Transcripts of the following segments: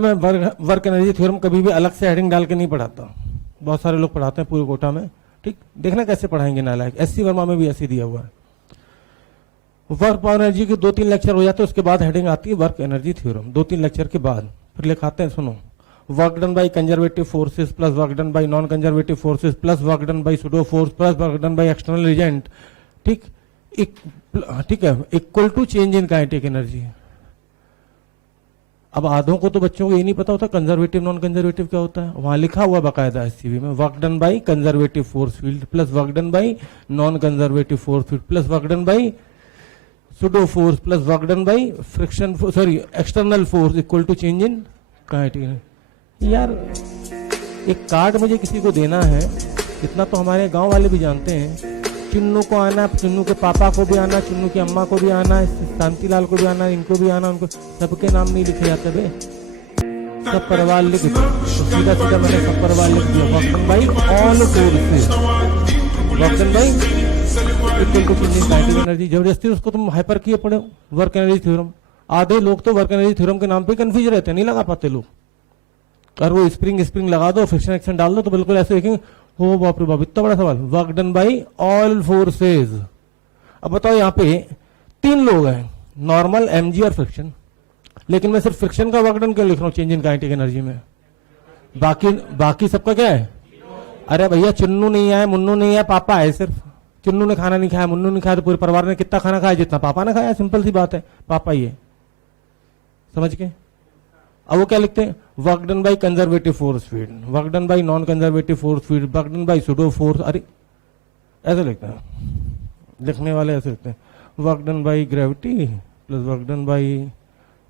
मैं work energy theorem कभी भी अलग से हेडिंग डाल के नहीं पढ़ाता, बहुत सारे लोग पढ़ाते हैं पूरे कोटा में। ठीक, देखना कैसे पढ़ाएंगे नालायक। एससी वर्मा में भी ऐसे दिया हुआ है। वर्क पावर एनर्जी के 2-3 लेक्चर हो जाते हैं, उसके बाद हेडिंग आती है वर्क एनर्जी थ्योरम। 2-3 लेक्चर के बाद फिर लिखाते हैं, सुनो, work done by conservative forces plus work done by non conservative forces plus work done by pseudo force plus work done by external agent, ठीक, ठीक है, equal to change in kinetic energy. अब आधों को तो बच्चों को ये नहीं पता होता कंजर्वेटिव नॉन कंजर्वेटिव क्या होता है। वहां लिखा हुआ बाकायदा एससीवी में, work done by conservative force field plus work done by non conservative force field plus work done by pseudo force plus work done by friction sorry external force equal to change in kinetic energy. यार एक card मुझे किसी को देना है, इतना तो हमारे गांव वाले भी जानते हैं। चुन्नू को आना, चुन्नू के पापा को भी आना, चुन्नू की अम्मा को भी आना, शांतिलाल को भी आना, इनको भी आना, उनको सबके नाम नहीं लिखे जाते बे, सब परिवार लिख दो। तो सीधा सीधा मैंने सब परिवार लिख दिया। Work done by all forces, work done by equal to change in kinetic energy. जबरदस्ती उसको तुम हाइपर किए पड़े वर्क एनर्जी थ्योरम। आधे लोग तो वर्क एनर्जी थ्योरम के नाम पे कंफ्यूज रहते हैं, नहीं लगा पाते लोग। और वो स्प्रिंग लगा दो, फ्रिक्शन एक्शन डाल दो, तो बिल्कुल ऐसे देखेंगे, हो बाप रे बाप, इतना बड़ा सवाल। Work done by all forces. अब बताओ यहाँ पे 3 लोग हैं, नॉर्मल, एमजी और फ्रिक्शन, लेकिन मैं सिर्फ फ्रिक्शन का वर्क डन क्यों लिख रहा हूँ चेंज इन काइनेटिक एनर्जी में? बाकी सबका क्या है? अरे भैया चुन्नू नहीं आया, मुन्नू नहीं आया, पापा है सिर्फ। चुन्नू ने खाना नहीं खाया, मुन्नू नहीं खाया, तो पूरे परिवार ने कितना खाना खाया? जितना पापा ने खाया। सिंपल सी बात है, पापा ही है, समझ के। अब वो क्या लिखते हैं? Work done by conservative force field, work done by non conservative force field, work done by pseudo force. अरे ऐसे लिखते हैं, लिखने वाले ऐसे लिखते हैं, work done by gravity plus work done by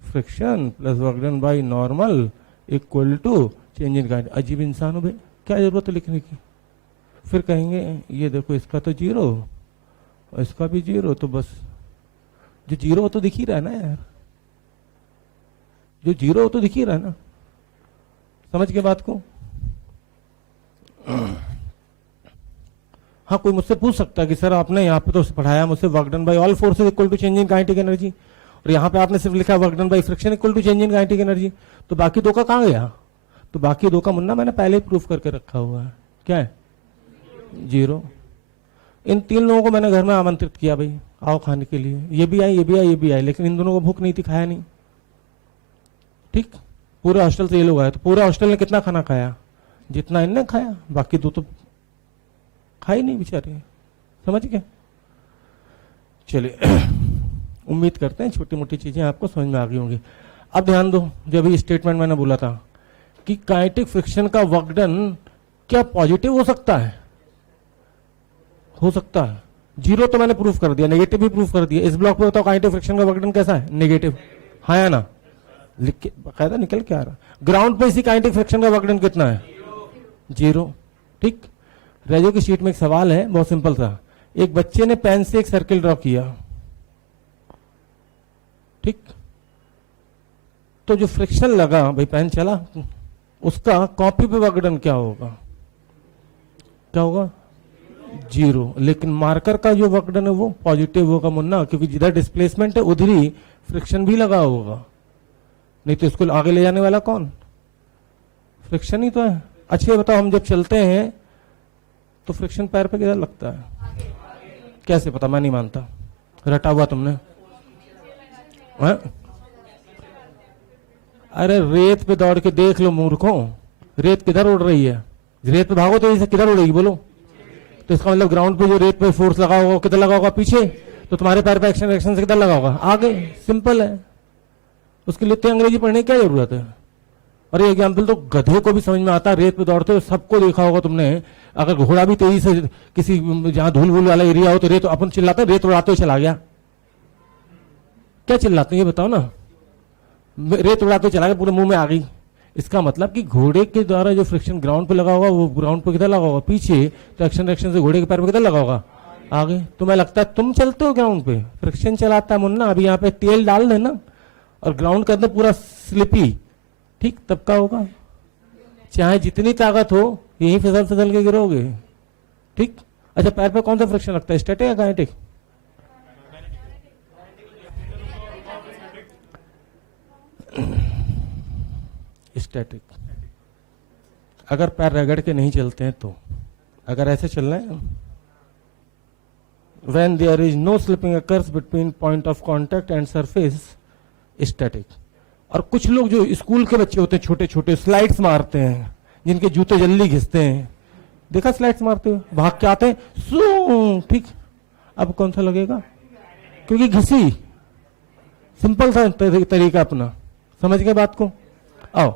friction plus work done by normal equal to change in kinetic. अजीब इंसान हो भाई, क्या जरूरत है लिखने की? फिर कहेंगे ये देखो इसका तो 0 और इसका भी 0, तो बस जो 0 हो तो दिख ही रहा है ना यार, जो 0 हो तो दिख ही रहा है ना, समझ के बात को। हाँ, कोई मुझसे पूछ सकता है कि सर आपने यहाँ पे तो पढ़ाया मुझसे work done by all forces equal to change in kinetic energy, और यहाँ पे आपने सिर्फ लिखा work done by friction equal to change in kinetic energy, तो बाकी 2 का कहाँ गया? तो बाकी 2 का मुन्ना मैंने पहले ही प्रूफ करके रखा हुआ है, क्या है? 0। इन 3 लोगों को मैंने घर में आमंत्रित किया, भाई आओ खाने के लिए। ये भी आए, ये भी आए, ये भी आए, लेकिन इन दोनों को भूख नहीं थी, खाया नहीं। ठीक, पूरे हॉस्टल से ये लोग आए, तो पूरे हॉस्टल ने कितना खाना खाया? जितना इनने खाया, बाकी 2 तो खाए नहीं बेचारे, समझ गए। चलिए उम्मीद करते हैं छोटी मोटी चीजें आपको समझ में आ गई होंगी। अब ध्यान दो, जो अभी स्टेटमेंट मैंने बोला था कि काइनेटिक फ्रिक्शन का वर्क डन क्या पॉजिटिव हो सकता है? हो सकता है। 0 तो मैंने प्रूफ कर दिया, नेगेटिव भी प्रूफ कर दिया। इस ब्लॉक पे बताओ काइनेटिक फ्रिक्शन का वर्क डन कैसा है? नेगेटिव। हाँ या ना? लिख के बाकायदा निकल के आ रहा। ग्राउंड पे इसी काइनेटिक फ्रिक्शन का वर्क डन कितना है? 0। ठीक, रेजो की शीट में एक सवाल है, बहुत सिंपल था। एक बच्चे ने पेन से एक सर्किल ड्रॉ किया, ठीक, तो जो फ्रिक्शन लगा, भाई पेन चला, उसका कॉपी पे वर्क डन क्या होगा? क्या होगा? 0। लेकिन मार्कर का जो वर्क डन है वो पॉजिटिव होगा मुन्ना, क्योंकि जिधर डिस्प्लेसमेंट है उधर ही फ्रिक्शन भी लगा होगा, नहीं तो इसको आगे ले जाने वाला कौन? फ्रिक्शन ही तो है। अच्छा बताओ, हम जब चलते हैं तो फ्रिक्शन पैर पे किधर लगता है? कैसे पता? मैं नहीं मानता, रटा हुआ तुमने। अरे रेत पे दौड़ के देख लो मूर्खों, रेत किधर उड़ रही है? रेत पे भागो तो इसे किधर उड़ेगी बोलो? तो इसका मतलब ग्राउंड पे जो रेत पे फोर्स लगा होगा किधर लगा होगा? पीछे। तो तुम्हारे पैर पे एक्शन से किधर लगा होगा? आगे। सिंपल है, उसके लिए इतनी अंग्रेजी पढ़ने की क्या जरूरत है? और ये एग्जाम्पल तो गधे को भी समझ में आता है, रेत पे दौड़ते हो सबको देखा होगा तुमने। अगर घोड़ा भी तेजी से किसी जहां धूल वूल वाला एरिया हो तो रेत, अपन चिल्लाते रेत उड़ाते हुए चला गया, क्या चिल्लाते हैं ये बताओ ना? रेत उड़ाते हुए चला गया, पूरे मुंह में आ गई। इसका मतलब कि घोड़े के द्वारा जो फ्रिक्शन ग्राउंड पे लगा होगा वो ग्राउंड पे किधर लगा होगा? पीछे। तो एक्शन से घोड़े के पैर पे किधर लगा होगा? आगे। तुम्हें लगता है तुम चलते हो ग्राउंड पे, फ्रिक्शन चलाता है मुन्ना। अभी यहाँ पे तेल डाल देना और ग्राउंड के अंदर पूरा स्लिपी, ठीक, तब का होगा? चाहे जितनी ताकत हो यही फिसल फिसल के गिरोगे, ठीक। अच्छा, पैर पे कौन सा फ्रिक्शन लगता है, स्टैटिक या काइनेटिक? स्टैटिक। अगर पैर रगड़ के नहीं चलते हैं तो, अगर ऐसे चल रहे हैं, when there is no slipping occurs between point of contact and surface, static। और कुछ लोग जो स्कूल के बच्चे होते हैं छोटे छोटे, स्लाइड्स मारते हैं, जिनके जूते जल्दी घिसते हैं, देखा स्लाइड्स मारते हुए, भाग के आते हैं सू, ठीक। अब कौन सा लगेगा, क्योंकि घिसी। सिंपल था तरीका अपना, समझ गए बात को। आओ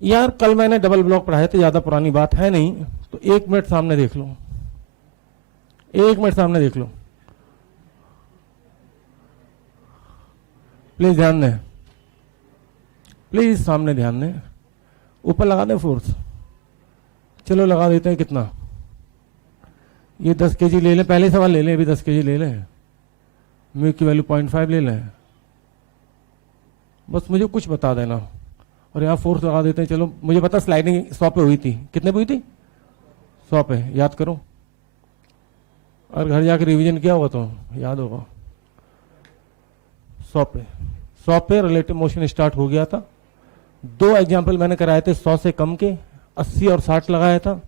यार, कल मैंने डबल ब्लॉक पढ़ाए थे, ज्यादा पुरानी बात है नहीं, तो 1 मिनट सामने देख लो, 1 मिनट सामने देख लो प्लीज, ध्यान दें प्लीज, सामने ध्यान दें। ऊपर लगा दें फोर्स, चलो लगा देते हैं। कितना, ये 10 kg ले लें, पहले सवाल ले लें, अभी 10 kg ले लें, म्यू की वैल्यू 0.5 ले लें, बस मुझे कुछ बता देना। और यहाँ फोर्स लगा देते हैं। चलो मुझे पता स्लाइडिंग 100 पे हुई थी, कितने पे हुई थी, 100 पे, याद करो, और घर जाकर रिवीजन किया होगा तो याद होगा। 100 पे रिलेटिव मोशन स्टार्ट हो गया था। 2 एग्जाम्पल मैंने कराए थे 100 से कम के, 80 और 60 लगाया था,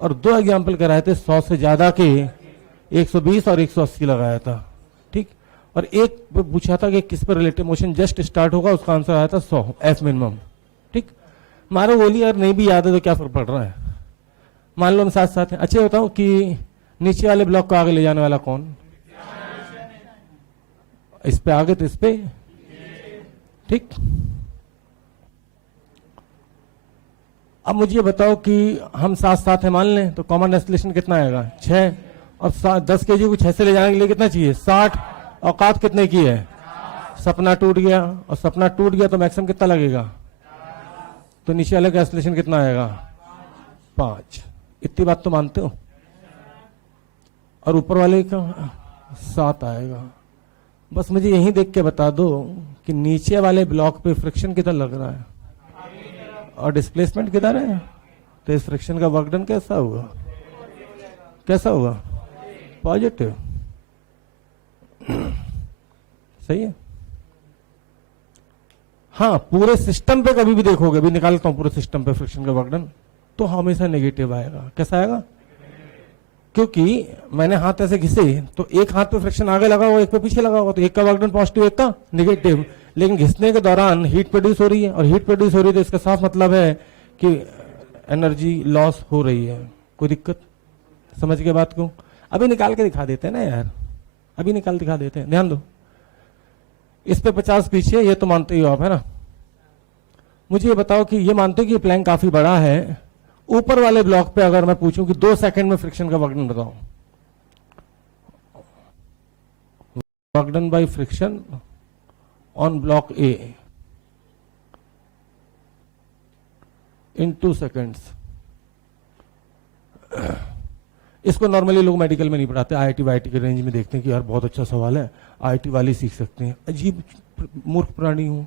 और 2 एग्जाम्पल कराए थे 100 से ज्यादा के, 120 और 180 लगाया था, ठीक। और एक पूछा था कि किस पर रिलेटिव मोशन जस्ट स्टार्ट होगा, उसका आंसर आया था 100 एफ मिनिमम, ठीक। मारो गोली, और नहीं भी याद है तो क्या फर्क पड़ रहा है, मान लो हम साथ साथ हैं। अच्छा बताओ कि नीचे वाले ब्लॉक को आगे ले जाने वाला कौन, इस पे आगे तो इस पे, ठीक। अब मुझे बताओ कि हम साथ साथ हैं मान लें, तो कॉमन एक्सीलरेशन कितना आएगा, 6, और 10 kg को 6 से ले जाने के लिए कितना चाहिए, 60। औकात कितने की है, सपना टूट गया, और सपना टूट गया तो मैक्सिमम कितना लगेगा, तो नीचे वाले का एक्सीलरेशन कितना आएगा, 5। इतनी बात तो मानते हो। और ऊपर वाले का 7 आएगा। बस मुझे यही देख के बता दो कि नीचे वाले ब्लॉक पे फ्रिक्शन कितना लग रहा है और डिस्प्लेसमेंट किधर है, तो इस फ्रिक्शन का वर्क डन कैसा होगा, कैसा होगा, पॉजिटिव। सही है। हाँ, पूरे सिस्टम पे कभी भी देखोगे, अभी निकालता हूं पूरे सिस्टम पे फ्रिक्शन का वर्क डन, तो हमेशा नेगेटिव आएगा। कैसा आएगा, क्योंकि मैंने हाथ ऐसे घिसे, तो एक हाथ पे फ्रिक्शन आगे लगा हुआ, एक पे पीछे लगा हुआ, तो एक का वर्क डन पॉजिटिव, एक का नेगेटिव। लेकिन घिसने के दौरान हीट प्रोड्यूस हो रही है, और हीट प्रोड्यूस हो रही है तो इसका साफ मतलब है कि एनर्जी लॉस हो रही है। कोई दिक्कत, समझ के बात को। अभी निकाल के दिखा देते हैं ना यार, अभी निकाल दिखा देते हैं, ध्यान दो। इस पे 50 पीछे, ये तो मानते ही हो आप, है ना। मुझे ये बताओ कि ये मानते हो कि प्लैंक काफी बड़ा है, ऊपर वाले ब्लॉक पे अगर मैं पूछूं कि 2 सेकंड में फ्रिक्शन का वर्क डन बताओ, work done by friction on block A in 2 seconds. इसको नॉर्मली लोग मेडिकल में नहीं पढ़ाते, आईआईटी वाईआईटी के रेंज में देखते हैं कि यार बहुत अच्छा सवाल है, आईआईटी वाले सीख सकते हैं। अजीब मूर्ख प्राणी हूं।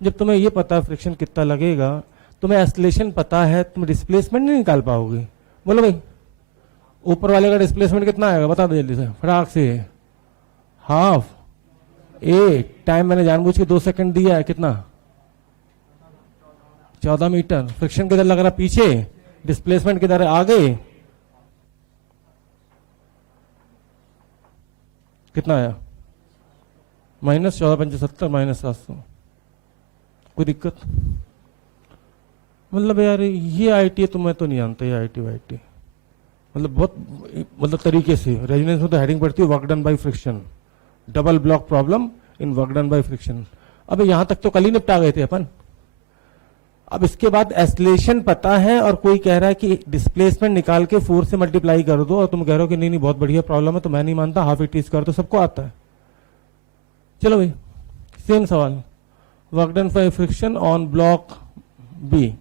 जब तुम्हें ये पता है फ्रिक्शन कितना लगेगा, तुम्हें एक्सीलरेशन पता है, तुम डिस्प्लेसमेंट नहीं निकाल पाओगे। बोलो भाई, ऊपर वाले का डिस्प्लेसमेंट कितना आएगा, बता दो जल्दी से फटाक से। हाफ ए, टाइम मैंने जानबूझ के 2 सेकंड दिया है, कितना, 14 मीटर। फ्रिक्शन किधर लग रहा, पीछे, डिस्प्लेसमेंट किधर है, आगे। कितना आया, -1475 -700। कोई दिक्कत, मतलब यार ये आईटी है, तुम्हें तो नहीं जानते ये आईटी वाईटी, मतलब बहुत मतलब तरीके से। रेजोनेंस में तो हेडिंग पड़ती है work done by friction, double block problem in work done by friction. अब यहां तक तो कल ही निपटा गए थे अपन। अब इसके बाद एक्सीलरेशन पता है, और कोई कह रहा है कि डिस्प्लेसमेंट निकाल के 4 से मल्टीप्लाई कर दो, और तुम कह रहे हो कि नहीं नहीं बहुत बढ़िया प्रॉब्लम है, तो मैं नहीं मानता, हाफ इट कर दो, सबको आता है। चलो भाई, सेम सवाल, work done by friction on block B.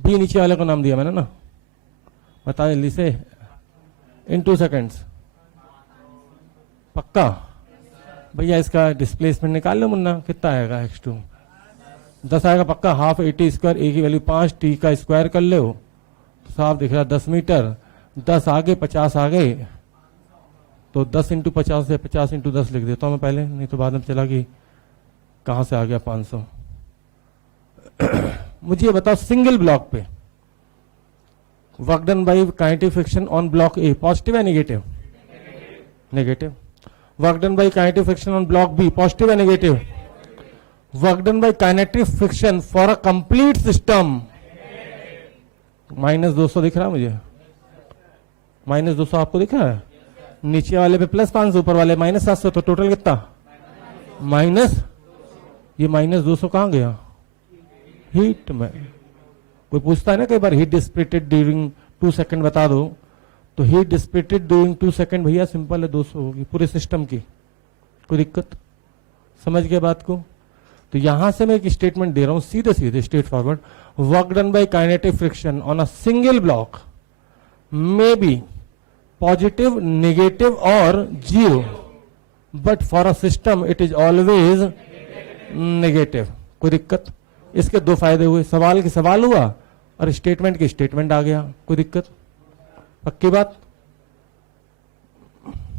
B नीचे वाले को नाम दिया मैंने ना, बता जल्दी से, इन 2 सेकेंड्स। पक्का भैया, इसका डिस्प्लेसमेंट निकाल लो मुन्ना, कितना आएगा, x2 10 आएगा पक्का। हाफ 80 स्क्वायर, ए की वैल्यू 5, टी का स्क्वायर कर लो, तो साफ दिख रहा 10 मीटर। 10 आगे 50 आगे, तो 10 × 50 है, 50 × 10 लिख देता हूं मैं पहले, नहीं तो बाद में चला कि कहां से आ गया 500। मुझे ये बताओ सिंगल ब्लॉक पे work done by kinetic friction on block A positive है negative? Negative. Work done by kinetic friction on block B positive है negative? Work done by kinetic friction for a complete system -200 दिख रहा है मुझे, -200 आपको दिख रहा है? नीचे वाले पे +500, ऊपर वाले -700, तो टोटल कितना? माइनस, ये -200 कहां गया? हीट में। कोई पूछता है ना कई बार हीट डिसिपेटेड ड्यूरिंग 2 सेकंड बता दो, तो हीट डिसिपेटेड ड्यूरिंग 2 सेकंड भैया सिंपल है 200 होगी पूरे सिस्टम की। कोई दिक्कत? समझ गए बात को? तो यहां से मैं एक स्टेटमेंट दे रहा हूं सीधे सीधे straightforward, work done by kinetic friction on a single block may be positive, negative और zero, but for a system it is always negative. कोई दिक्कत? इसके दो फायदे हुए, सवाल की सवाल हुआ और स्टेटमेंट की स्टेटमेंट आ गया। कोई दिक्कत? पक्की बात?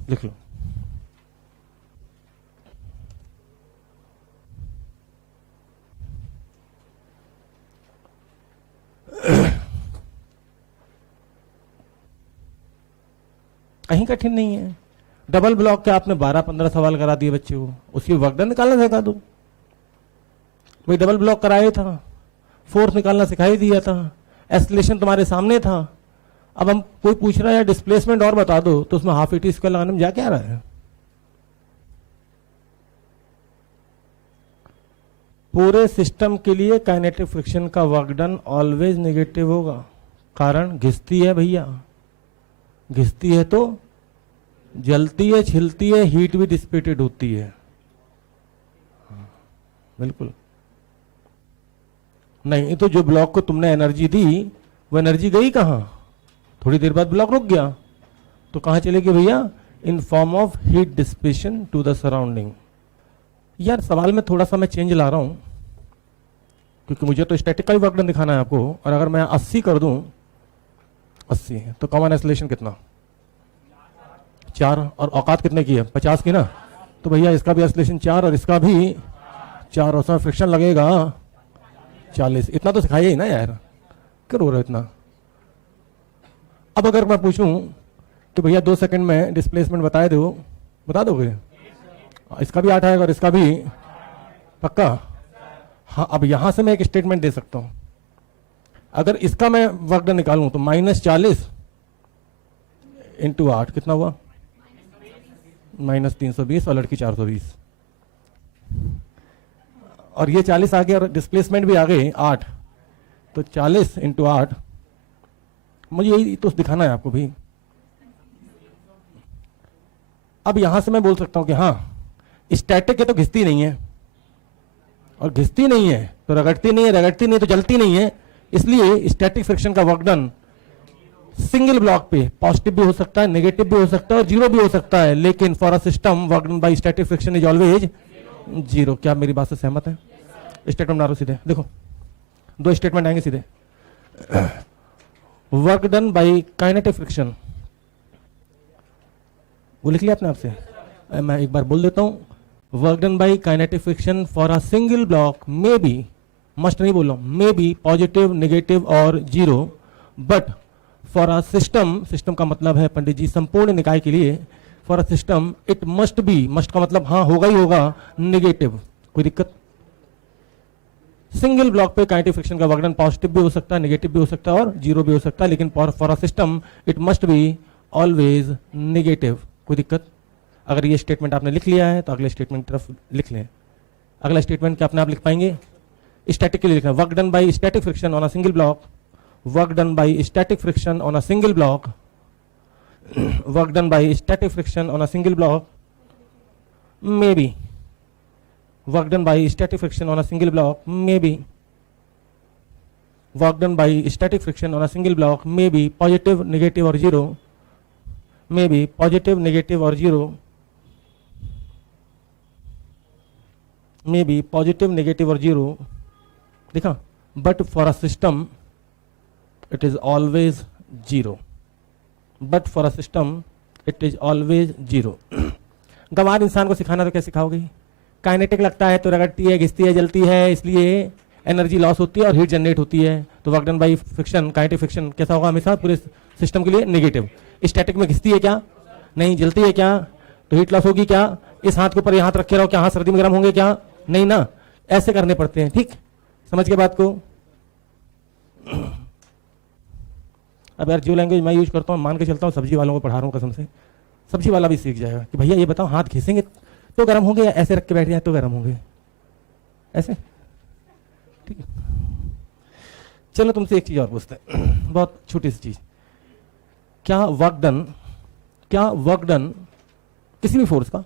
लिख लो। कहीं कठिन नहीं है। डबल ब्लॉक के आपने 12-15 सवाल करा दिए बच्चे को, उसकी वर्क डन निकालना सिखा दो। वही डबल ब्लॉक कराया था, फोर्स निकालना सिखाई दिया था, एस्केलेशन तुम्हारे सामने था। अब हम कोई पूछ रहा है डिस्प्लेसमेंट और बता दो, तो उसमें हाफ ET स्क्वायर लगाने में जा क्या रहा है? पूरे सिस्टम के लिए काइनेटिक फ्रिक्शन का वर्क डन ऑलवेज नेगेटिव होगा, कारण घिसती है भैया, घिसती है तो जलती है, छिलती है, हीट भी डिसिपेटेड होती है। बिल्कुल नहीं तो जो ब्लॉक को तुमने एनर्जी दी वो एनर्जी गई कहां? थोड़ी देर बाद ब्लॉक रुक गया, तो कहां चलेगी भैया? In form of heat dissipation to the surrounding. यार सवाल में थोड़ा सा मैं चेंज ला रहा हूं, क्योंकि मुझे तो स्टैटिक का ही वर्क डन दिखाना है आपको। और अगर मैं 80 कर दूं, 80 तो कॉमन एस्केलेशन कितना? 4, और औकात कितने की है? 50 की ना। तो भैया इसका भी एस्केलेशन 4 और इसका भी 4, और उसमें फ्रिक्शन लगेगा 40। इतना तो सिखाइए ही ना यार, क्या रो रहे हो इतना? अब अगर मैं पूछूं कि भैया 2 सेकंड में डिस्प्लेसमेंट बताए दो, बता दोगे? इसका भी 8 आएगा और इसका भी, पक्का? हाँ। अब यहां से मैं एक स्टेटमेंट दे सकता हूं, अगर इसका मैं वर्क डन निकालूं तो -40 × 8 कितना हुआ? -320 और लड़की 420, और ये 40 आ गया और डिस्प्लेसमेंट भी आ गए 8, तो 40 × 8। मुझे यही तो दिखाना है आपको भी। अब यहां से मैं बोल सकता हूं कि हाँ स्टैटिक है तो घिसती नहीं है, और घिसती नहीं है तो रगड़ती नहीं है, रगड़ती नहीं है तो जलती नहीं है, इसलिए स्टैटिक फ्रिक्शन का वर्क डन सिंगल ब्लॉक पे पॉजिटिव भी हो सकता है, नेगेटिव भी हो सकता है और जीरो भी हो सकता है, लेकिन for a system work done by static friction is always zero. क्या मेरी बात से सहमत है? स्टेटमेंट बना रहा हूं सीधे, देखो 2 स्टेटमेंट आएंगे सीधे। Work done by kinetic friction, वो लिख लिया आपने आपसे, मैं एक बार बोल देता हूं। Work done by kinetic friction for a single block may B, must नहीं बोल रहा हूं, मे बी पॉजिटिव, नेगेटिव और zero, but for a system, system का मतलब है पंडित जी संपूर्ण निकाय के लिए, for a system it must be, must का मतलब हाँ होगा ही होगा, नेगेटिव। कोई दिक्कत? सिंगल ब्लॉक पे काइनेटिक फ्रिक्शन का वर्क डन पॉजिटिव भी हो सकता है, नेगेटिव भी हो सकता है और जीरो भी हो सकता है, लेकिन for a system it must be always negative. कोई दिक्कत? अगर ये स्टेटमेंट आपने लिख लिया है तो अगले स्टेटमेंट की तरफ लिख लें। अगला स्टेटमेंट क्या अपने आप लिख पाएंगे? स्टैटिक के लिए लिखना, work done by static friction on a single block, work done by static friction on a single block, work done by static friction on a single block may be, work done by static friction on a single block may be, work done by static friction on a single block may be positive, negative और zero, may be positive, negative और zero, may be positive, negative और zero, देखा? But for a system it is always zero, but for a system it is always zero. गंवार इंसान को सिखाना तो क्या सिखाओगे? Kinetic लगता है तो रगड़ती है, घिसती है, जलती है, इसलिए एनर्जी लॉस होती है और हीट जनरेट होती है, तो work done by friction, kinetic friction कैसा होगा हमेशा पूरे सिस्टम के लिए नेगेटिव। स्टैटिक में घिसती है क्या? नहीं। जलती है क्या? तो हीट लॉस होगी क्या? इस हाथ के ऊपर ये हाथ रखे रहो, क्या हाथ सर्दी में गर्म होंगे क्या? नहीं ना। ऐसे करने पड़ते हैं। ठीक, समझ के बात को। अब यार जो लैंग्वेज मैं यूज करता हूँ, मान के चलता हूँ सब्जी वालों को पढ़ा रहा हूँ कसम से, सब्जी वाला भी सीख जाएगा कि भैया ये बताओ हाथ घिसेंगे तो गर्म होंगे या ऐसे रख के बैठ जाए तो गर्म होंगे? ऐसे। ठीक है, चलो तुमसे एक चीज और पूछते हैं, बहुत छोटी सी चीज। क्या वर्क डन किसी भी फोर्स का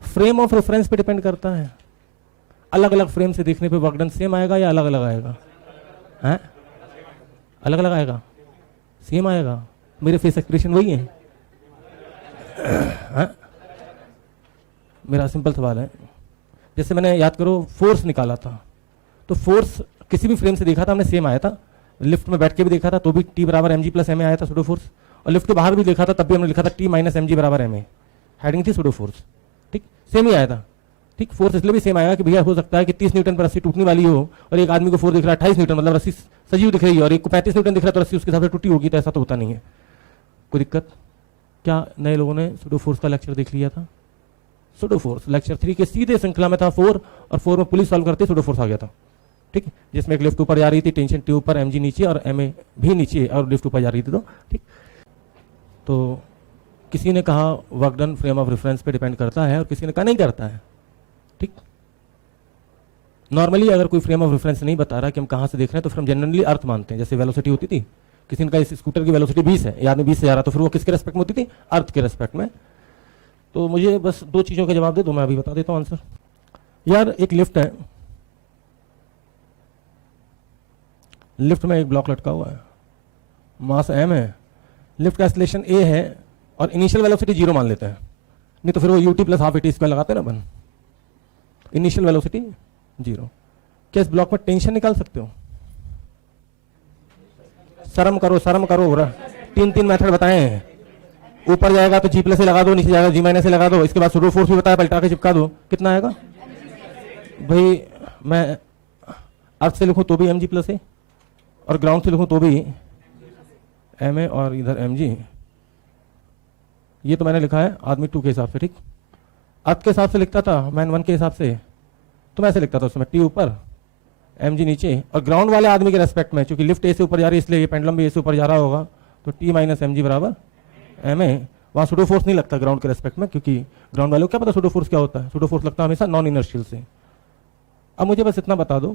फ्रेम ऑफ रेफरेंस पे डिपेंड करता है? अलग अलग फ्रेम से देखने पे वर्क डन सेम आएगा या अलग अलग आएगा? हैं? अलग अलग आएगा? सेम आएगा? मेरे फेस एक्सप्रेशन वही है? मेरा सिंपल सवाल है, जैसे मैंने याद करो फोर्स निकाला था, तो फोर्स किसी भी फ्रेम से देखा था हमने सेम आया था। लिफ्ट में बैठ के भी देखा था तो भी टी बराबर M G plus M A आया था सूडो फोर्स, और लिफ्ट के बाहर भी देखा था तब भी हमने लिखा था टी माइनस एम जी बराबर एम ए, हेडिंग थी सूडो फोर्स। ठीक, सेम ही आया था। ठीक, फोर्स इसलिए भी सेम आएगा कि भैया हो सकता है कि 30 न्यूटन पर रस्सी टूटने वाली हो और एक आदमी को फोर्स दिख रहा है 28 न्यूटन, मतलब रस्सी सजीव दिख रही है, और एक को 35 न्यूटन दिख रहा है तो रस्सी उसके हिसाब से टूटी होगी, तो ऐसा तो होता नहीं है। कोई दिक्कत? क्या नए लोगों ने सूडो फोर्स का लेक्चर देख लिया था? सूडो फोर्स लेक्चर 3 के सीधे श्रृंखला में था 4, और 4 में पुलिस सॉल्व करते सूडो फोर्स आ गया था। ठीक, जिसमें एक लिफ्ट ऊपर जा रही थी, टेंशन टी ऊपर, एम जी नीचे और एम ए भी नीचे, और लिफ्ट ऊपर जा रही थी। तो ठीक, तो किसी ने कहा work done frame of reference पे डिपेंड करता है और किसी ने कहा नहीं करता है। ठीक, नॉर्मली अगर कोई फ्रेम ऑफ रेफरेंस नहीं बता रहा कि हम कहाँ से देख रहे हैं तो फिर हम जनरली अर्थ मानते हैं। जैसे वेलोसिटी होती थी, किसी ने कहा इस स्कूटर की वेलोसिटी 20 है, या आदमी 20 से जा रहा, तो फिर वो किसके रेस्पेक्ट में होती थी? अर्थ के रेस्पेक्ट में। तो मुझे बस 2 चीज़ों का जवाब दे दो, मैं अभी बता देता हूँ आंसर। यार एक लिफ्ट है, लिफ्ट में एक ब्लॉक लटका हुआ है, मास m है, लिफ्ट का एक्सेलरेशन a है और इनिशियल वेलोसिटी 0 मान लेते हैं, नहीं तो फिर वो ut प्लस हाफ at² लगाते हैं ना अपन। Initial velocity 0। क्या इस ब्लॉक में टेंशन निकाल सकते हो? शर्म करो 3 मेथड बताए हैं। ऊपर जाएगा तो G प्लस से लगा दो, नीचे जाएगा G माइनस से लगा दो, इसके बाद सूडो फोर्स भी बताया, पलटा के चिपका दो, कितना आएगा भाई? मैं अर्थ से लिखूं तो भी mg प्लस है, और ग्राउंड से लिखूं तो भी ma, और इधर mg। ये तो मैंने लिखा है आदमी 2 के हिसाब से। ठीक, अर्थ के हिसाब से लिखता था मैन 1 के हिसाब से, तो मैं ऐसे लिखता था उसमें टी ऊपर mg नीचे, और ग्राउंड वाले आदमी के रेस्पेक्ट में, क्योंकि लिफ्ट ए से ऊपर जा रही है इसलिए ये पेंडुलम भी ए से ऊपर जा रहा होगा, तो टी माइनस mg बराबर ma। वहाँ सूडो फोर्स नहीं लगता ग्राउंड के रेस्पेक्ट में, क्योंकि ग्राउंड वाले को क्या पता सूडो फोर्स क्या होता है? सूडो फोर्स लगता है हमेशा नॉन इनर्शियल से। अब मुझे बस इतना बता दो,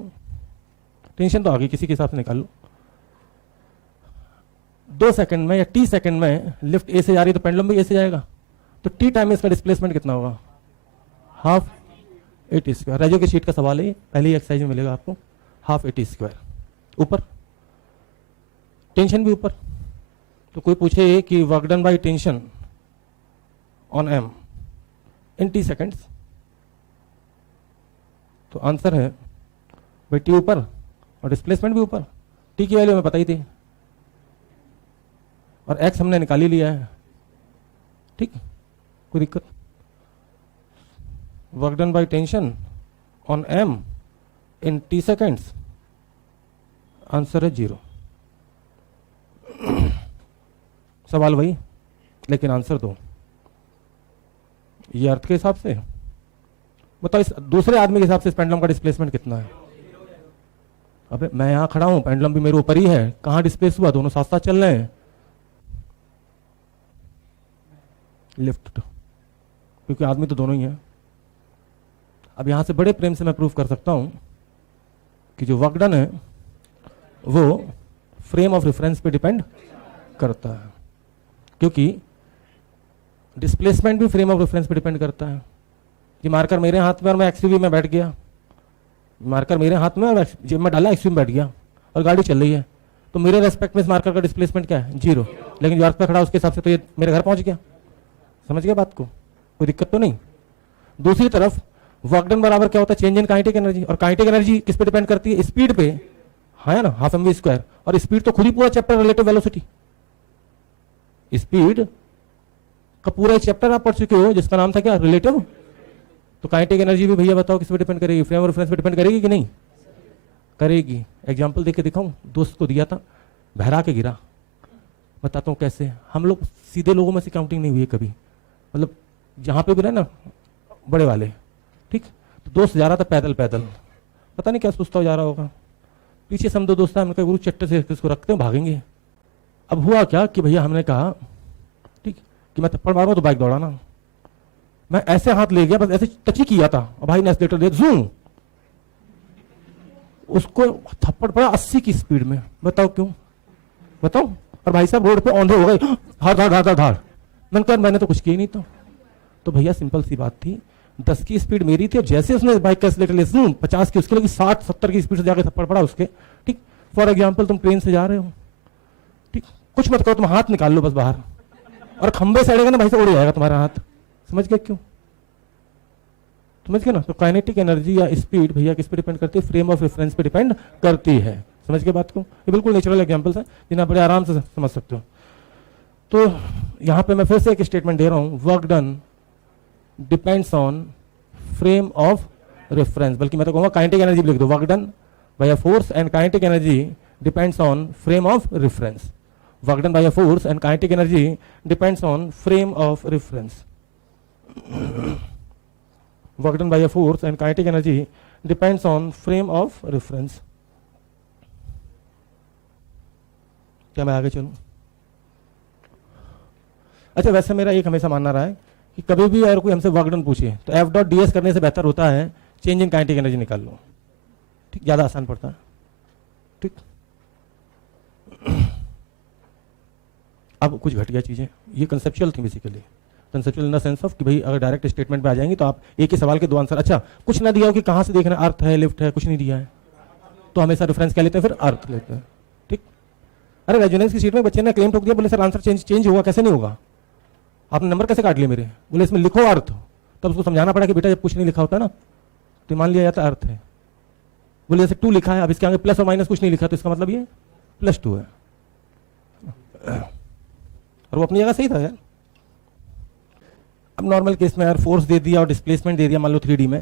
टेंशन तो आ गई, किसी के हिसाब से निकाल लो। 2 सेकंड में या टी सेकंड में लिफ्ट ए से जा रही है तो पेंडुलम भी ए से जाएगा, तो टी टाइम में इसका डिस्प्लेसमेंट कितना होगा? Half at²। रेजो की शीट का सवाल है, पहली एक्सरसाइज में मिलेगा आपको। Half at²। ऊपर टेंशन भी ऊपर, तो कोई पूछे कि work done by tension on m in t seconds, तो आंसर है भाई टी ऊपर और डिस्प्लेसमेंट भी ऊपर। टी की वैल्यू हमें पता ही थी और x हमने निकाल ही लिया है। ठीक, कोई दिक्कत? Work done by tension on m in t seconds, answer है 0। सवाल वही, लेकिन आंसर दो। ये अर्थ के हिसाब से बताओ, इस दूसरे आदमी के हिसाब से इस पेंडुलम का डिस्प्लेसमेंट कितना है? अबे मैं यहां खड़ा हूं, पेंडुलम भी मेरे ऊपर ही है, कहां डिस्प्लेस हुआ? दोनों साथ साथ चल रहे हैं। लिफ्ट, क्योंकि आदमी तो दोनों ही है। अब यहां से बड़े प्रेम से मैं प्रूफ कर सकता हूं कि जो वर्क डन है वो फ्रेम ऑफ रेफरेंस पे डिपेंड करता है, क्योंकि डिस्प्लेसमेंट भी फ्रेम ऑफ रेफरेंस पे डिपेंड करता है। ये मार्कर मेरे हाथ में और मैं एक्सयूवी में बैठ गया, मार्कर मेरे हाथ में और जब मैं डाला एक्सयूवी में बैठ गया और गाड़ी चल रही है, तो मेरे रेस्पेक्ट में इस मार्कर का डिस्प्लेसमेंट क्या है? 0। लेकिन जो अर्थ पे खड़ा उसके हिसाब से तो ये मेरे घर पहुंच गया। समझ गया बात को? कोई दिक्कत तो नहीं। दूसरी तरफ वर्क डन बराबर क्या होता है? चेंज इन काइनेटिक एनर्जी, और काइनेटिक एनर्जी किस पे डिपेंड करती है? स्पीड पे, है ना, हाफ mv²। और स्पीड तो खुद ही पूरा चैप्टर रिलेटिव वेलोसिटी, स्पीड का पूरा चैप्टर आप पढ़ चुके हो जिसका नाम था क्या? रिलेटिव। तो काइनेटिक एनर्जी भी भैया बताओ किस पे डिपेंड करेगी? फ्रेम ऑफ रेफरेंस पे डिपेंड करेगी कि नहीं? करेगी। एग्जाम्पल देके दिखाऊं, दोस्त को दिया था, बहरा के गिरा। बताता हूँ कैसे। हम लोग सीधे लोगों में से काउंटिंग नहीं हुई है कभी, मतलब जहाँ पे भी रहे ना बड़े वाले, ठीक, तो दोस्त जा रहा था पैदल पैदल, पता नहीं क्या सोचता हो जा रहा होगा, पीछे से हम दो दोस्त हैं, हमने कहा गुरु चट्टे से इसको रखते हैं भागेंगे। अब हुआ क्या कि भैया हमने कहा ठीक कि मैं थप्पड़ मारूंगा तो बाइक दौड़ाना। मैं ऐसे हाथ ले गया, बस ऐसे टच ही किया था, और भाई ने एक्सीलेटर दे जूम, उसको थप्पड़ पड़ा 80 की स्पीड में। बताओ क्यों, बताओ। और भाई साहब रोड पे औंधे हो गए, धार धार धार धार धार। मैंने कहा मैंने तो कुछ किया नहीं। तो भैया सिंपल सी बात थी, 10 की स्पीड मेरी थी, और जैसे उसने बाइक का एक्सीलेटर ले 50 की, उसके लगी 60-70 की स्पीड से जाकर थप्पड़ पड़ा उसके। ठीक, फॉर एग्जाम्पल तुम ट्रेन से जा रहे हो, ठीक, कुछ मत करो, तुम हाथ निकाल लो बस बाहर, और खंबे से अड़ेगा ना भाई से उड़ जाएगा तुम्हारा हाथ। समझ गए क्यों? समझ गए ना? तो काइनेटिक एनर्जी या स्पीड भैया किस पे डिपेंड करती है? फ्रेम ऑफ रेफरेंस पे डिपेंड करती है। समझ के बात को? ये बिल्कुल नेचुरल एग्जांपल्स हैं जिन्हें आप बड़े आराम से समझ सकते हो। तो यहां पे मैं फिर से एक स्टेटमेंट दे रहा हूं, work done depends on frame of reference, बल्कि मैं तो कहूंगा काइनेटिक एनर्जी लिख दो, work done bye a force and kinetic energy depends on frame of reference. Work done bye a force and kinetic energy depends on frame of reference. Work done by a force and kinetic energy depends on frame of reference. क्या मैं आगे चलूं? अच्छा, वैसे मेरा एक हमेशा मानना रहा है कि कभी भी अगर कोई हमसे वर्क डन पूछे तो एफ डॉट डी एस करने से बेहतर होता है चेंज इन काइनेटिक एनर्जी निकाल लो। ठीक, ज्यादा आसान पड़ता है। ठीक, अब कुछ घटिया चीजें, ये कंसेप्चुअल थी basically. Conceptual in the sense of कि भाई अगर डायरेक्ट स्टेटमेंट पे आ जाएंगे तो आप एक ही सवाल के दो आंसर, अच्छा कुछ ना दिया हो कि कहां से देखना, अर्थ है लेफ्ट है, कुछ नहीं दिया है तो हमेशा रेफरेंस क्या लेते हैं, फिर अर्थ लेते हैं। ठीक, अरे रेजोनेंस की सीट में बच्चे ने क्लेम ठोक दिया, बोले सर आंसर चेंज होगा, कैसे नहीं होगा, आपने नंबर कैसे काट लिए मेरे, बोले इसमें लिखो अर्थ। तब उसको समझाना पड़ा कि बेटा जब कुछ नहीं लिखा होता ना तो मान लिया जाता अर्थ है। बोले जैसे 2 लिखा है, अब इसके आगे प्लस और माइनस कुछ नहीं लिखा तो इसका मतलब ये +2 है, और वो अपनी जगह सही था यार। अब नॉर्मल केस में यार फोर्स दे दिया और डिस्प्लेसमेंट दे दिया, मान लो 3D में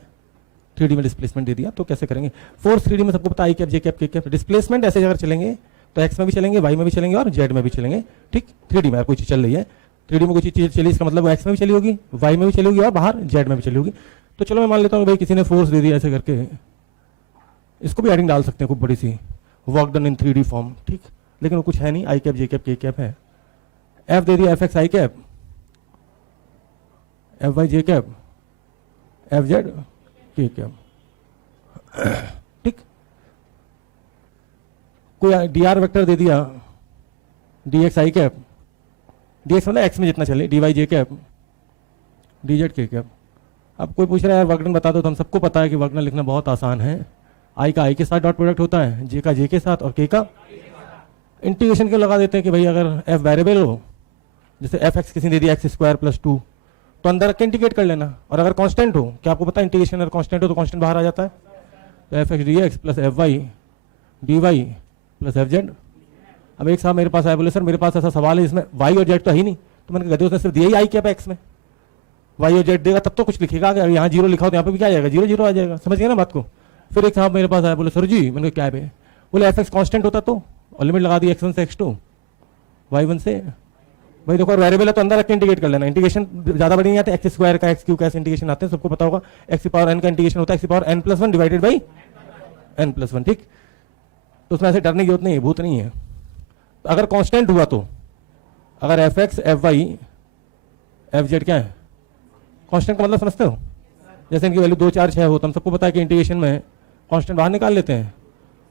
डिस्प्लेसमेंट दे दिया तो कैसे करेंगे? फोर्स 3D में सबको पता है, cap J cap K cap. Displacement ऐसे अगर चलेंगे तो एक्स में भी चलेंगे, वाई में भी चलेंगे और जेड में भी चलेंगे। ठीक, 3D में कोई चीज चल रही है, 3D में कोई चीज चली, इसका मतलब एक्स में भी चली होगी, वाई में भी चली होगी और बाहर जेड में भी चली होगी। तो चलो मैं मान लेता हूँ भाई किसी ने फोर्स दे दिया ऐसे करके, इसको भी एडिंग डाल सकते हैं खूब बड़ी सी, work done in 3D form. ठीक, लेकिन वो कुछ है नहीं, I cap J cap K cap है। एफ दे दिया, F X I cap, F Y J cap, F Z K cap. ठीक, कोई डी आर वेक्टर दे दिया, D X I cap, D X मतलब एक्स में जितना चले, D Y J cap, D Z K cap. अब कोई पूछ रहा है यार वर्क डन बता दो, तो हम सबको पता है कि वर्क डन लिखना बहुत आसान है। आई का आई के साथ डॉट प्रोडक्ट होता है, जे का जे के साथ और के का इंटीग्रेशन के लगा देते हैं कि भाई अगर एफ वेरिएबल हो, जैसे एफ एक्स किसी ने दे दिया x² + 2, तो अंदर रख के इंटीग्रेट कर लेना। और अगर कांस्टेंट हो, क्या आपको पता है इंटीग्रेशन अगर कांस्टेंट हो तो कांस्टेंट बाहर आ जाता है, तो F X D X plus F Y D Y plus F Z. अब एक साहब मेरे पास आए, बोले सर मेरे पास ऐसा सवाल है जिसमें वाई और जेड तो है ही नहीं। तो मैंने कहा गधे उसने सिर्फ दिया ही आई क्या एक्स में, वाई और जेड देगा तब तो कुछ लिखेगा, अगर यहाँ 0 लिखा हो तो यहाँ पे भी क्या आ जाएगा, 0 0 आ जाएगा। समझ गए ना बात को? फिर एक साहब मेरे पास आए, बोले सर जी, मैंने कहा क्या है, बोले एफ एक्स कॉन्स्टेंट होता तो, और लिमिट लगा दी x1 से x2 y1 से, भाई देखो वेरिएबल है तो अंदर रख के इंटीग्रेट कर लेना। इंटीग्रेशन ज्यादा बड़ी नहीं आते, x² का x³ का ऐसे इंटीग्रेशन आते हैं, सबको पता होगा। x⁴n का इंटीग्रेशन होता है x⁴n+1 डिवाइडेड बाई n+1। ठीक, तो उसमें ऐसे डरने की जरूरत नहीं है, भूत नहीं है। तो अगर कांस्टेंट हुआ तो, अगर F X F Y F Z क्या है, कांस्टेंट का मतलब समझते हो? जैसे इनकी वैल्यू 2 4 6 हो तो हम सबको पता है कि इंटीग्रेशन में कांस्टेंट बाहर निकाल लेते हैं,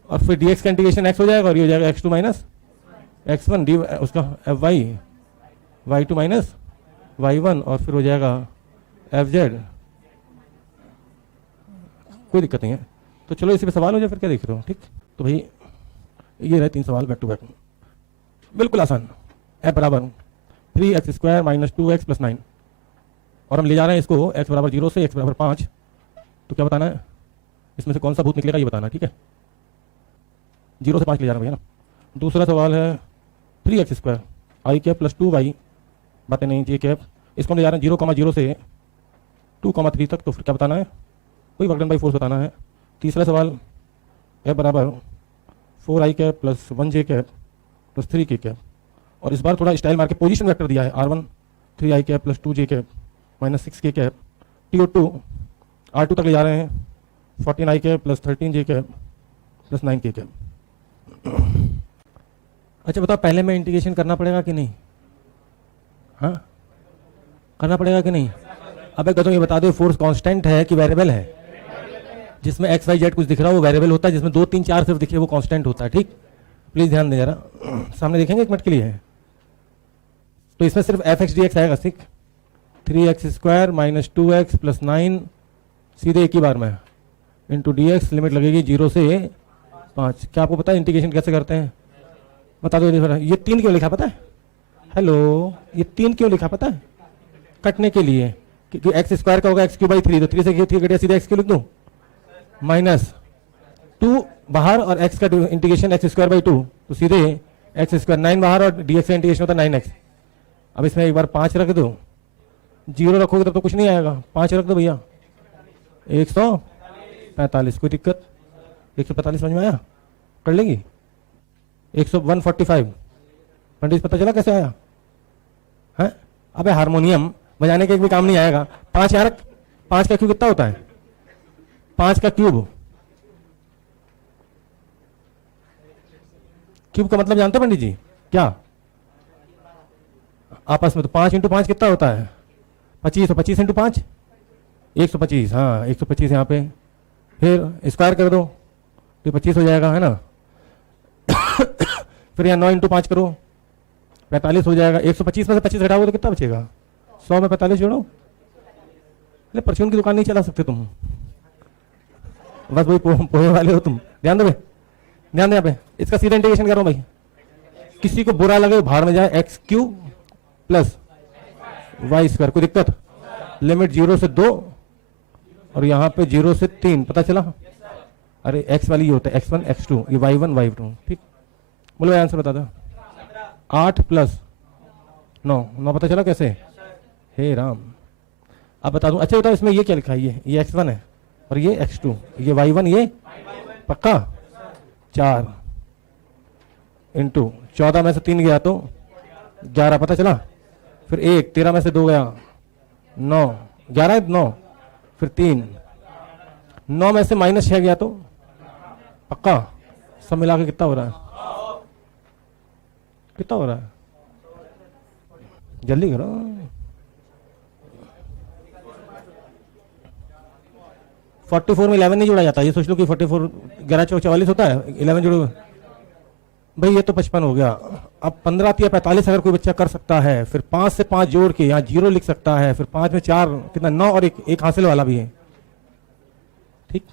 और फिर dx का इंटीग्रेशन x हो जाएगा और ये हो जाएगा x2 माइनस x1 डी उसका F Y y2 minus y1, और फिर हो जाएगा एफ जेड। कोई दिक्कत नहीं है। तो चलो इसी पे सवाल हो जाए, फिर क्या देख रहे हो? ठीक, तो भाई ये रहे 3 सवाल बैक टू बैक, बिल्कुल आसान। f बराबर 3x² - 2x + 9, और हम ले जा रहे हैं इसको x बराबर 0 से x बराबर 5। तो क्या बताना है, इसमें से कौन सा भूत निकलेगा ये बताना। ठीक है, 0 से 5 ले जा रहे हैं भैया ना। दूसरा सवाल है 3x² i कैप + 2y, बातें नहीं जे कैप, इसको ले जा रहे हैं 0,0 से 2,3 तक। तो फिर क्या बताना है, वही वर्क डन बाई फोर्स बताना है। तीसरा सवाल कैप बराबर 4i cap plus 1j cap plus 3k cap, और इस बार थोड़ा स्टाइल मार के पोजीशन वेक्टर दिया है R1 3i cap plus 2j cap minus 6k cap, TO2 R2 तक ले जा रहे हैं 14i cap plus 13j cap plus 9k cap. अच्छा बताओ, पहले में इंटीग्रेशन करना पड़ेगा कि नहीं? हाँ करना पड़ेगा कि नहीं? अब एक तो ये बता दो, फोर्स कांस्टेंट है कि वेरिएबल है? जिसमें एक्स वाई जेड कुछ दिख रहा है वो वेरिएबल होता है, जिसमें 2 3 4 सिर्फ दिख रहे हैं वो कांस्टेंट होता है। ठीक, प्लीज ध्यान दें जरा, सामने देखेंगे एक मिनट के लिए। तो इसमें सिर्फ एफ एक्स डी एक्स आएगा, सिक 3x² माइनस 2x प्लस 9 सीधे एक ही बार में इंटू डी एक्स, लिमिट लगेगी 0 से 5। क्या आपको पता है इंटीग्रेशन कैसे करते हैं? बता दो। ये 3 क्यों लिखा पता है? हेलो, ये 3 क्यों लिखा पता है? कटने के लिए, क्योंकि x² का होगा x³/3, तो 3 से 3 कटिया सीधे x क्यों लिख दूं, माइनस 2 बाहर और x का इंटीग्रेशन x²/2, तो सीधे x², 9 बाहर और dx का इंटीग्रेशन होता है 9x। अब इसमें एक बार 5 रख दो, 0 रखोगे तब तो कुछ नहीं आएगा, 5 रख दो भैया, 145। कोई दिक्कत? 145 समझ में आया? कर लेंगी? 145 पंडित पता चला कैसे आया है? अबे हारमोनियम बजाने के एक भी काम नहीं आएगा। 5 यहाँ रख, 5 का क्यूब कितना होता है? 5 का क्यूब, क्यूब का मतलब जानते हो पंडित जी क्या? आपस में तो 5 × 5 कितना होता है? 25, 25 × 5 125। हाँ 125 यहाँ पे, फिर स्क्वायर कर दो तो 25 हो जाएगा, है ना। फिर यहाँ 9 × 5 करो, 45 हो जाएगा। 125 में से 25 घटाओगे तो कितना बचेगा? 100 में 45 जोड़ो। अरे परचून की दुकान नहीं चला सकते तुम, बस वही पोहे वाले हो तुम। ध्यान दो भाई, ध्यान दे यहाँ पे, इसका सीधा इंटीग्रेशन कर रहा हूँ भाई। किसी को बुरा लगे भाड़ में जाए, x³ प्लस y², कोई दिक्कत? लिमिट 0 से 2 और यहाँ पे 0 से 3, पता चला? अरे x वाली ये होता है x1 x2, ये y1 y2। ठीक, बोलो भाई आंसर बता दो। 8 प्लस 9 पता चला कैसे? हे राम, अब बता दूं। अच्छा बताओ, इसमें ये क्या लिखा है? ये x1 है और ये x2, ये y1, ये पक्का 4 इंटू 14 में से 3 गया तो 11, पता चला? फिर 1, 13 में से 2 गया 9, 11 9, फिर 3, 9 में से -6 गया तो पक्का। सब मिला के कितना हो रहा है? कितना हो रहा है? जल्दी करो। 44 में 11 नहीं जोड़ा जाता। ये सोच लो कि 44 11 चौक 44 होता है, 11 जोड़ो भाई, ये तो 55 हो गया। अब 15 या 45 अगर कोई बच्चा कर सकता है, फिर 5 से 5 जोड़ के यहाँ 0 लिख सकता है, फिर 5 में 4 कितना 9 और एक हासिल वाला भी है। ठीक।